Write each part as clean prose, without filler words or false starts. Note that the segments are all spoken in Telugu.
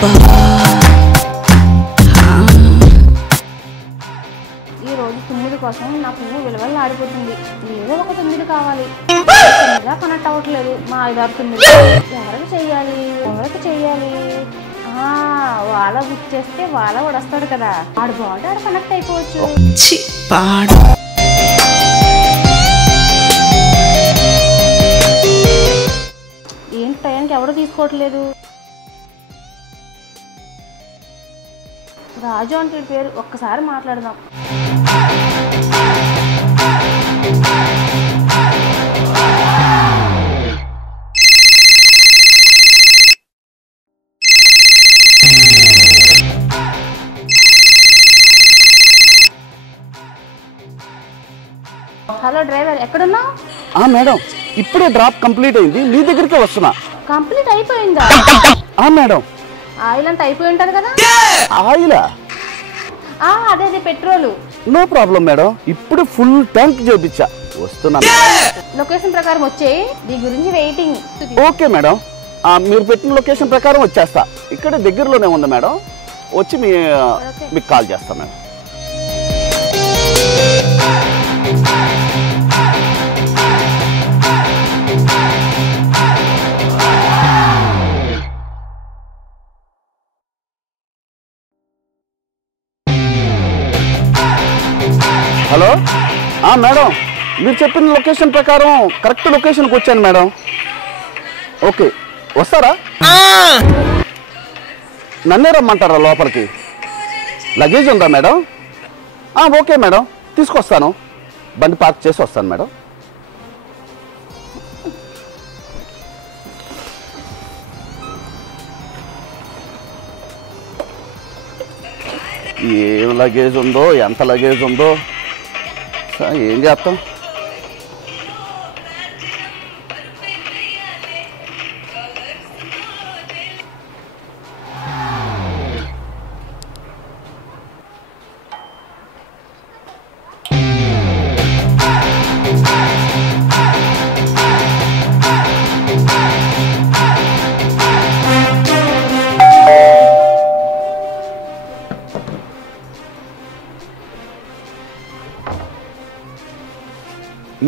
ఈ రోజు 9 కోసం నా పువ్వు విలువలు ఆడిపోతుంది. ఏదో ఒక 9 కావాలి. కనెక్ట్ అవ్వట్లేదు. మా 5-6 ఎవరికి చెయ్యాలి? వాళ్ళ బుక్ చేస్తే వాళ్ళ కూడా వస్తాడు కదా, ఆడు బాగుంటే ఆడు కనెక్ట్ అయిపోవచ్చు. ఏంటి టైంకి ఎవడో తీసుకోవట్లేదు. రాజు అంటే పేరు, ఒక్కసారి మాట్లాడదాం. హలో డ్రైవర్, ఎక్కడున్నావు? మేడం, ఇప్పుడే డ్రాప్ కంప్లీట్ అయింది, మీ దగ్గరికే వస్తున్నా. కంప్లీట్ అయిపోయిందా? మేడం. ఆయిల్ అంతా అయిపోయి ఉంటది కదా? ఆయిలా? అదే పెట్రోల్. నో ప్రాబ్లం మేడం, ఇప్పుడు ఫుల్ ట్యాంక్ చేయించా, వస్తున్నా. లొకేషన్ ప్రకారం వచ్చేయి, దీని గురించి వెయిటింగ్. ఓకే మేడం, మీరు పెట్టిన లొకేషన్ ప్రకారం వచ్చేస్తా. ఇక్కడ దగ్గరలోనే ఉంది మేడం, వచ్చి మీకు కాల్ చేస్తా మేడం. హలో మేడం, మీరు చెప్పిన లొకేషన్ ప్రకారం కరెక్ట్ లొకేషన్కి వచ్చాను మేడం. ఓకే, వస్తారా? నన్నే రమ్మంటారా లోపలికి? లగేజ్ ఉందా మేడం? ఓకే మేడం, తీసుకొస్తాను. బండి పార్క్ చేసి వస్తాను మేడం. ఏం లగేజ్ ఉందో, ఎంత లగేజ్ ఉందో ఏం చేస్తాం.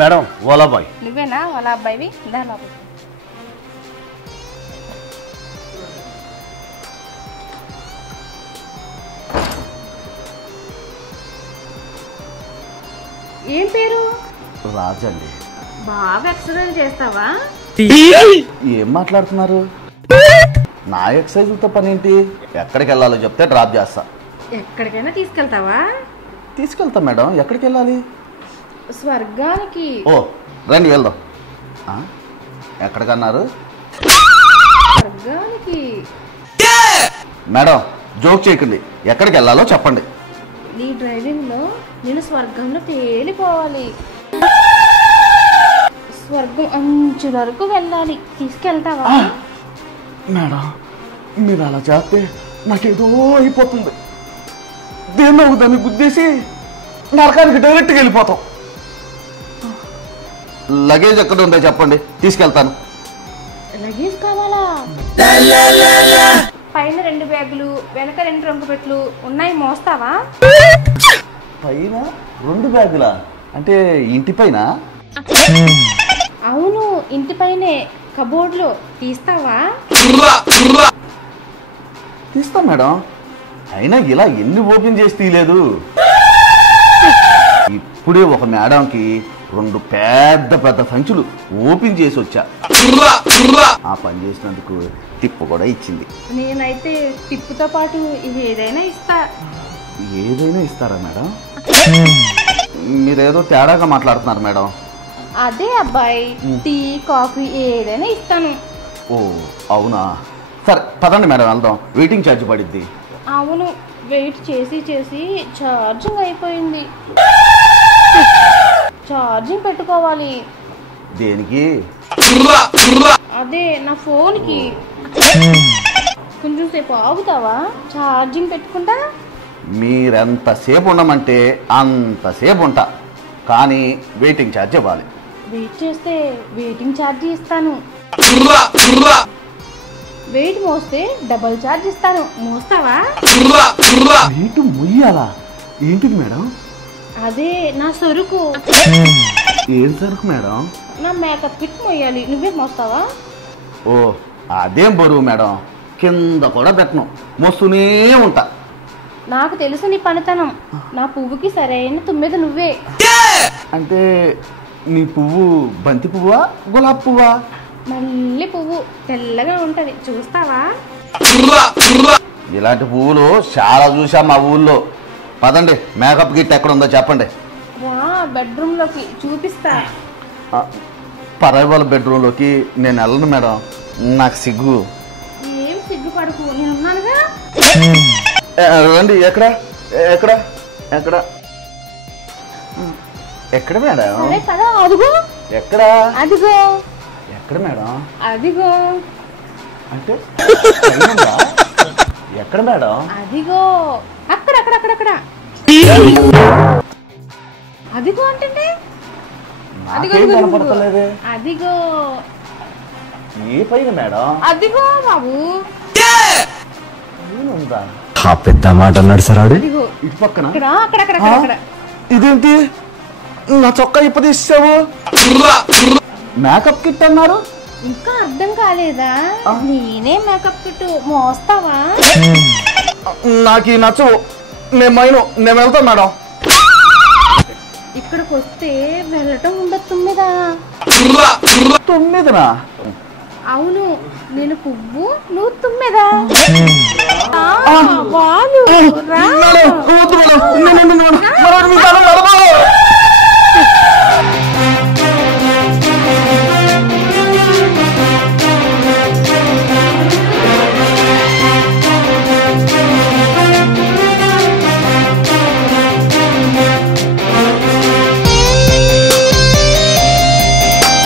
Madam, Ola boy. నువ్వేనా వాళ్ళ అబ్బాయివి? ఏం పేరు? రాజు అండి. బాగా ఎక్సర్సైజ్ చేస్తావా? ఏం మాట్లాడుతున్నారు? నా ఎక్సర్సైజ్తో పని ఏంటి? ఎక్కడికి వెళ్ళాలో చెప్తే డ్రాప్ చేస్తా. ఎక్కడికైనా తీసుకెళ్తావా? తీసుకెళ్తా మేడం. ఎక్కడికి వెళ్ళాలి? స్వర్గానికి. రండి వెళ్దాం. ఎక్కడికన్నారు? స్వర్గానికి. మేడం, జోక్ చేయకండి, ఎక్కడికి వెళ్ళాలో చెప్పండి. నీ డ్రైవింగ్ లో నేను స్వర్గంలో తేలిపోవాలి. స్వర్గం అంచు వరకు వెళ్ళాలి, తీసుకెళ్తావా? మేడం, మీరు అలా చేస్తే నాకేదో అయిపోతుంది. దేన్నో దాన్ని గుద్దేసి నరకానికి డైరెక్ట్గా వెళ్ళిపోతాం. లగేజ్ ఎక్కడ ఉందో చెప్పండి, తీసుకెళ్తాను. లగేజ్ కావాలా? పైన 2 బ్యాగులు, వెనక 2 ట్రంక్ పెట్లు ఉన్నాయి, మోస్తావా? పైన 2 బ్యాగులా? అంటే ఇంటి పైన? అవును, ఇంటి పైనే కబోర్డ్లో. తీస్తావా? తీస్తా మేడం. అయినా ఇలా ఎన్ని ఓపెన్ చేసి తీయలేదు. ఇప్పుడే ఒక మేడంకి 2 పెద్ద సంచులు ఓపెన్ చేసి వచ్చా. ఆ పని చేసినందుకు టిప్పు కూడా ఇచ్చింది. నేనైతే టిప్పుతో పాటు ఏదైనా ఇస్తా. ఏదైనా ఇస్తారా మేడం? మీరేదో తేడాగా మాట్లాడుతున్నారు మేడం. అదే అబ్బాయి, టీ కాఫీ ఏదైనా ఇస్తాను. ఓ అవునా, సరే పదండి మేడం వెళ్దాం. వెయిటింగ్ ఛార్జ్ పడిద్ది. అవును, వెయిట్ చేసి ఛార్జింగ్ అయిపోయింది. ఛార్జింగ్ పెట్టుకోవాలి. దేనికి? అదే నా ఫోన్కి. కొంచెం సేపు ఆగుతావా? ఛార్జింగ్ పెట్టుకుంటా. మీరెంతసేపు ఉండమంటే అంతసేపు ఉంటా, కానీ వెయిటింగ్ ఛార్జ్ ఇవ్వాలి. వెయిట్ చేస్తే వెయిటింగ్ ఛార్జ్ ఇస్తాను. వెయిట్ మోస్తే డబుల్ ఛార్జ్ ఇస్తాను, మోస్తావా? వెయిట్ మొయ్యాలా? ఏంటిది మేడం? అదే నా సరుకు. ఏం సరుకు మేడం? నా మేకప్ కిట్ మొయ్యాలి, నువ్వే మోస్తావా? ఓ అదేం బరువు మేడం, కింద కూడా పెట్టను, మోస్తూనే ఉంటా. నాకు తెలుసు నీ పనితనం. నా పువ్వుకి సరైన తుమ్మెద నువ్వే. అంటే నీ పువ్వు బంతి పువ్వా గులాబీ పువ్వా? మళ్ళీ పువ్వు తెల్లగా ఉంటది, చూస్తావా? ఇలాంటి పువ్వులు చాలా చూసా మా ఊళ్ళో. పదండి, మేకప్ గిట్ ఎక్కడ ఉందో చెప్పండి. రా బెడ్రూమ్ లోకి చూపిస్తా. పరాయి వాళ్ళ బెడ్రూమ్లోకి నేను వెళ్ళను మేడం, నాకు సిగ్గు. ఏం సిగ్గుపడకు, నేనున్నానుగా. రండి. ఎక్కడ ఎక్కడ ఎక్కడ ఎక్కడ మేడం? సరే కదా, అదిగో. ఎక్కడ అదిగో. ఎక్కడ మేడం? అదిగో. అంటే పైనుందా? ఎక్కడ మేడం? అదిగో. అక్కడ అక్కడ అక్కడ అక్కడ. అదిగో అంటే నాకేం కనపడతలేదే. అదిగో. ఏ పైన మేడం? అదిగో బాబు. పైనుందా? పెద్ద మాట అన్నాడు సార్. అదిగో ఇటు పక్కన. ఇక్కడ అక్కడ అక్కడ అక్కడ అక్కడ. ఇదేంటి నా చొక్కా ఇప్పదీసావు? మేకప్ కిట్ అన్నారు. ఇంకా అర్థం కాలేదా? నేనే మేకప్ కిట్ మోస్తావా? నాకు ఈ నచ్చవు, నేను వెళ్తాను మేడం. ఇక్కడికి వస్తే వెళ్ళటం ఉండదు తుమ్మిదా. 9 అవును, నేను పువ్వు, నువ్వు తుమ్మెదా. వాలు రా.